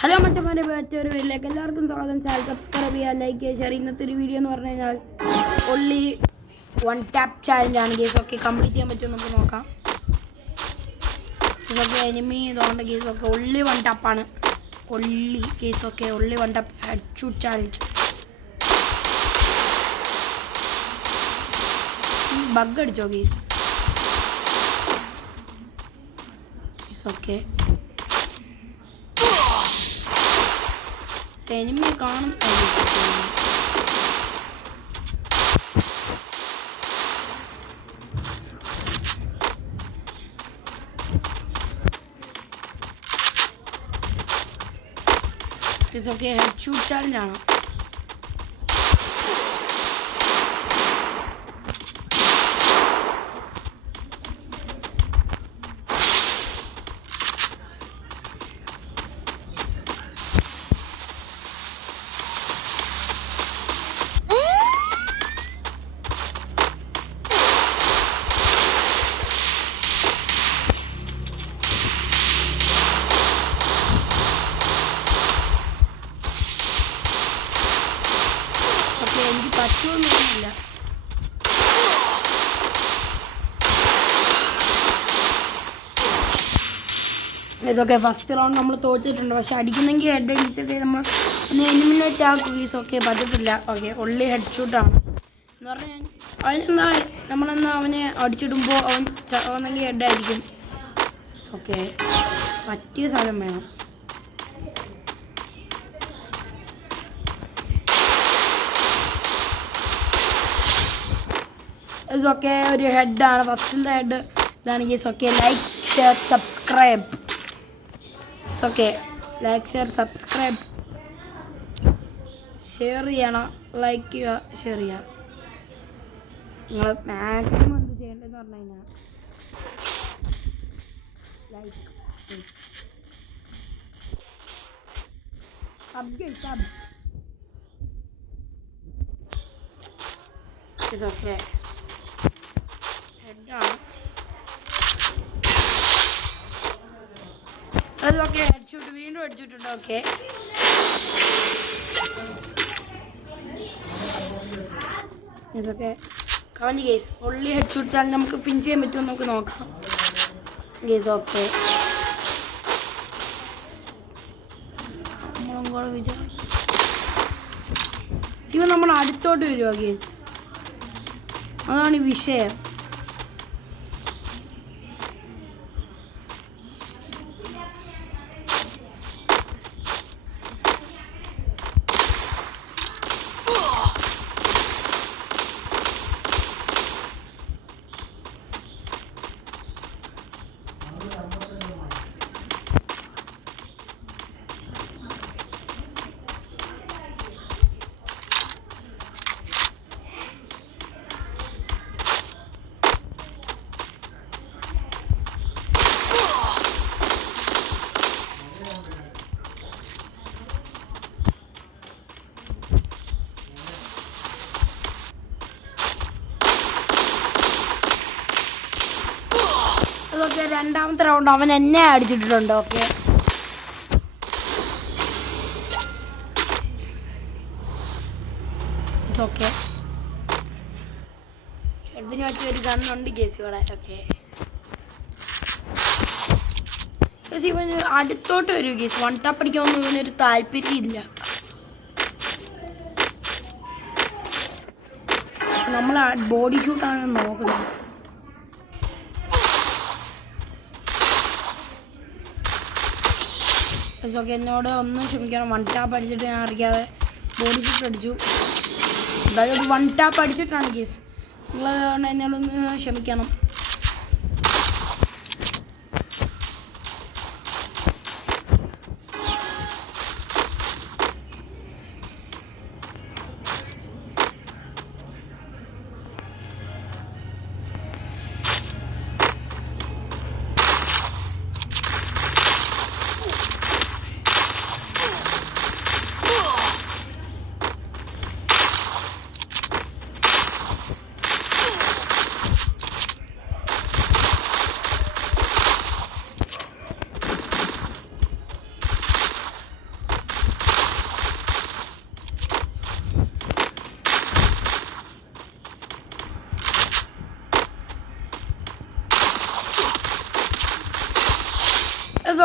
Hello മച്ചന്മാരെ, മറ്റൊരു വീഡിയോയിലേക്ക് എല്ലാവർക്കും സ്വാഗതം. ചാനൽ സബ്സ്ക്രൈബ് ചെയ്യുക, ലൈക്ക് ചെയ്യുക, ഷെയർ. ഇന്നത്തെ ഒരു വീഡിയോ എന്ന് പറഞ്ഞു കഴിഞ്ഞാൽ ഒൺലി വൺ ടാപ്പ് ചാലഞ്ചാണ്. ഗെയിംസൊക്കെ കംപ്ലീറ്റ് ചെയ്യാൻ പറ്റുമോ നമുക്ക് നോക്കാം. ഇതൊക്കെ എനിമി ഇതുകൊണ്ട് ഗെയിംസൊക്കെ ഒൺലി വൺ ടാപ്പാണ്. ഒൺലി ഗെയിംസൊക്കെ only one tap head shoot challenge. Bug അടിച്ചോ ഗെയിംസ്? ഓക്കെ, എനിമിയെ കാണും. ഇതൊക്കെ ഹെഡ് ഷൂട്ട് ചാലഞ്ചാണ്. എനിക്ക് പറ്റുമെന്നൊന്നുമില്ല. ഇതൊക്കെ ഫസ്റ്റ് റൗണ്ട് നമ്മൾ തോറ്റിട്ടുണ്ട്. പക്ഷെ അടിക്കുന്നെങ്കിൽ ഹെഡ് അടിച്ചിട്ട് നമ്മൾ ഒന്ന് എലിമിനേറ്റ് ആക്കും. ഓക്കെ പറ്റത്തില്ല. ഓക്കെ, ഒള്ളി ഹെഡ് ഷൂട്ടാണ് എന്ന് പറഞ്ഞാൽ അവനെന്നാ നമ്മളെന്നാ അവനെ അടിച്ചിടുമ്പോൾ അവൻ ഒന്നെങ്കിൽ ഹെഡ് ആയിരിക്കും. ഓക്കെ, പറ്റിയ സാധനം വേണം. ഇതൊക്കെ ഒരു ഹെഡാണ്, ഫസ്റ്റിൻ്റെ ഹെഡ് ഇതാണ്. Okay, like share subscribe. Okay, like share subscribe, share ചെയ്യണം, ലൈക്ക് ചെയ്യുക, ഷെയർ ചെയ്യുക. നിങ്ങൾ മാക്സിമം എന്ത് ചെയ്യേണ്ടതെന്ന് പറഞ്ഞു കഴിഞ്ഞാൽ ലൈക്ക് സബ്. ഓക്കെ, ഹെഡാണ്. അതൊക്കെ ഹെഡ് ഷൂട്ട് വീണ്ടും അടിച്ചിട്ടുണ്ട്. ഓക്കെ, ഇതൊക്കെ കവഞ്ചി കേസ് ഒള്ളി ഹെഡ് ഷൂട്ട് ചാലഞ്ച്. നമുക്ക് പിൻ ചെയ്യാൻ പറ്റുമോ നമുക്ക് നോക്കാം. ഗേസ് ഓക്കെ, നമ്മളും വിചാരിച്ചു നമ്മൾ അടുത്തോട്ട് വരുമോ ഗേസ്? അതാണ് ഈ വിഷയം. ഇതൊക്കെ രണ്ടാമത്തെ റൗണ്ട് അവൻ എന്നെ അടിച്ചിട്ടുണ്ട്. ഓക്കെ, ഓക്കെ, ഹെഡിന് പറ്റിയ ഒരു ഗണ്ണുണ്ട് കേസ് ഇവിടെ. ഓക്കെ, ഇവന് അടുത്തോട്ട് വരും കേസ്. വൺ ടാപ്പ് അടിക്കാനൊന്നും ഇവനൊരു താല്പര്യമില്ല. നമ്മൾ ബോഡി ഷൂട്ടാണ് നോക്കുന്നത്. ഓക്കെ, എന്നോട് ഒന്നും ക്ഷമിക്കണം. വൺ ടാപ്പ് അടിച്ചിട്ട് ഞാൻ അറിയാതെ ബോഡി ഷൂട്ട് അടിച്ചു. എന്തായാലും ഒരു വൺ ടാപ്പ് അടിച്ചിട്ടാണ് കേസ്. നിങ്ങൾ എന്നോടൊന്ന് ക്ഷമിക്കണം.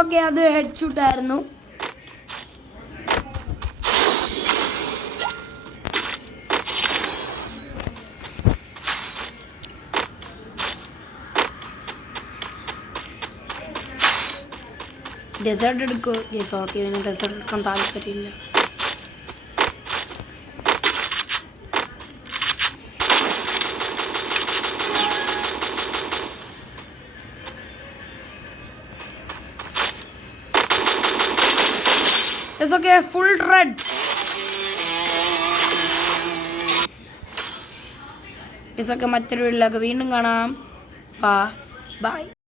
ഓക്കെ അത് ഹെഡ് ഷൂട്ടായിരുന്നു. ഡെസേർട്ട് എടുക്കുമോ? യെസ് ഓക്കെ, ഇതിന് ഡെസേർട്ട് എടുക്കാൻ താല്പര്യമില്ല. Yes okay, full red. Yes okay, മറ്റൊരു വീട്ടിലേക്ക് വീണ്ടും കാണാം. ബൈ.